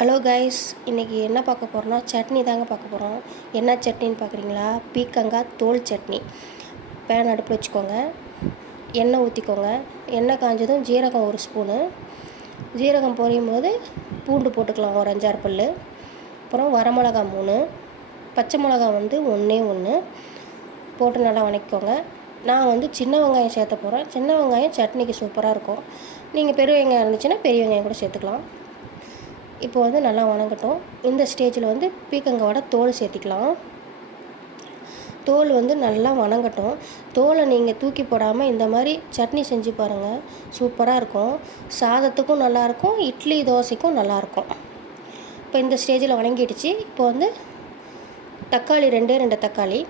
Hello guys, இன்றைக்கி என்ன பார்க்க போகிறோன்னா சட்னி தாங்க பார்க்க போகிறோம். என்ன சட்னின்னு பார்க்குறீங்களா? பீக்கங்காய் தோல் சட்னி. பேன் அடுப்பில் வச்சுக்கோங்க, எண்ணெய் ஊற்றிக்கோங்க. எண்ணெய் காஞ்சதும் ஜீரகம் 1 ஸ்பூனு, ஜீரகம் பொரியும் போது பூண்டு போட்டுக்கலாம் ஒரு 5-6 பல். அப்புறம் வரமிளகா 3, பச்சை மிளகா 1 போட்டு நல்லா வணக்கிக்கோங்க. நான் சின்ன வெங்காயம் சேர்த்த போகிறேன். சின்ன வெங்காயம் சட்னிக்கு சூப்பராக இருக்கும். நீங்கள் பெரிய வெங்காயம் இருந்துச்சுன்னா பெரிய வெங்காயம் கூட சேர்த்துக்கலாம். இப்போ நல்லா வணங்கட்டும். இந்த ஸ்டேஜில் பீக்கங்காயோட தோல் சேர்த்திக்கலாம். தோல் நல்லா வணங்கட்டும். தோலை நீங்கள் தூக்கி போடாமல் இந்த மாதிரி சட்னி செஞ்சு பாருங்கள், சூப்பராக இருக்கும். சாதத்துக்கும் நல்லாயிருக்கும், இட்லி தோசைக்கும் நல்லாயிருக்கும். இப்போ இந்த ஸ்டேஜில் வணங்கிடுச்சு. இப்போ தக்காளி 2 தக்காளி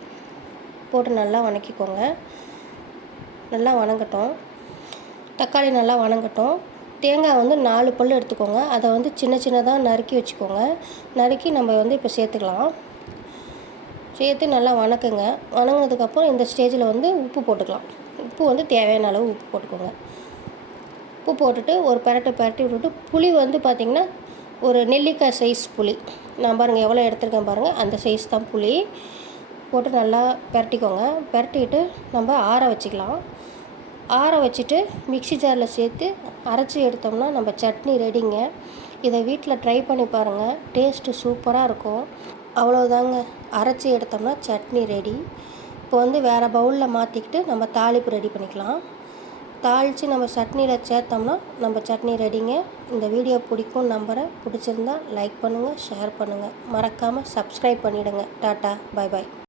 போட்டு நல்லா வணக்கிக்கோங்க. நல்லா வணங்கட்டும். தக்காளி நல்லா வணங்கட்டும். தேங்காய் 4 பல் எடுத்துக்கோங்க. அதை சின்ன சின்னதாக நறுக்கி வச்சுக்கோங்க. நறுக்கி நம்ம இப்போ சேர்த்துக்கலாம். சேர்த்து நல்லா வணக்குங்க. வணங்கினதுக்கப்புறம் இந்த ஸ்டேஜில் உப்பு போட்டுக்கலாம். உப்பு தேவையான அளவு உப்பு போட்டுக்கோங்க. உப்பு போட்டுட்டு ஒரு பரட்டி விட்டுட்டு புளி பார்த்திங்கன்னா ஒரு நெல்லிக்காய் சைஸ் புளி, நான் பாருங்கள் எவ்வளோ எடுத்துருக்கேன் பாருங்கள், அந்த சைஸ் தான் புளி போட்டு நல்லா பரட்டிக்கோங்க. பரட்டிக்கிட்டு நம்ம ஆற வச்சுக்கலாம். ஆற வச்சுட்டு மிக்ஸி ஜாரில் சேர்த்து அரைச்சி எடுத்தோம்னா நம்ம சட்னி ரெடிங்க. இதை வீட்டில் ட்ரை பண்ணி பாருங்கள், டேஸ்ட்டு சூப்பராக இருக்கும். அவ்வளோதாங்க, அரைச்சி எடுத்தோம்னா சட்னி ரெடி. இப்போ வேறு பவுலில் மாற்றிக்கிட்டு நம்ம தாளிப்பு ரெடி பண்ணிக்கலாம். தாளித்து நம்ம சட்னியில் சேர்த்தோம்னா நம்ம சட்னி ரெடிங்க. இந்த வீடியோ பிடிக்கும் நம்புகிறேன். பிடிச்சிருந்தா லைக் பண்ணுங்கள், ஷேர் பண்ணுங்கள், மறக்காமல் சப்ஸ்கிரைப் பண்ணிவிடுங்க. Tata, bye bye.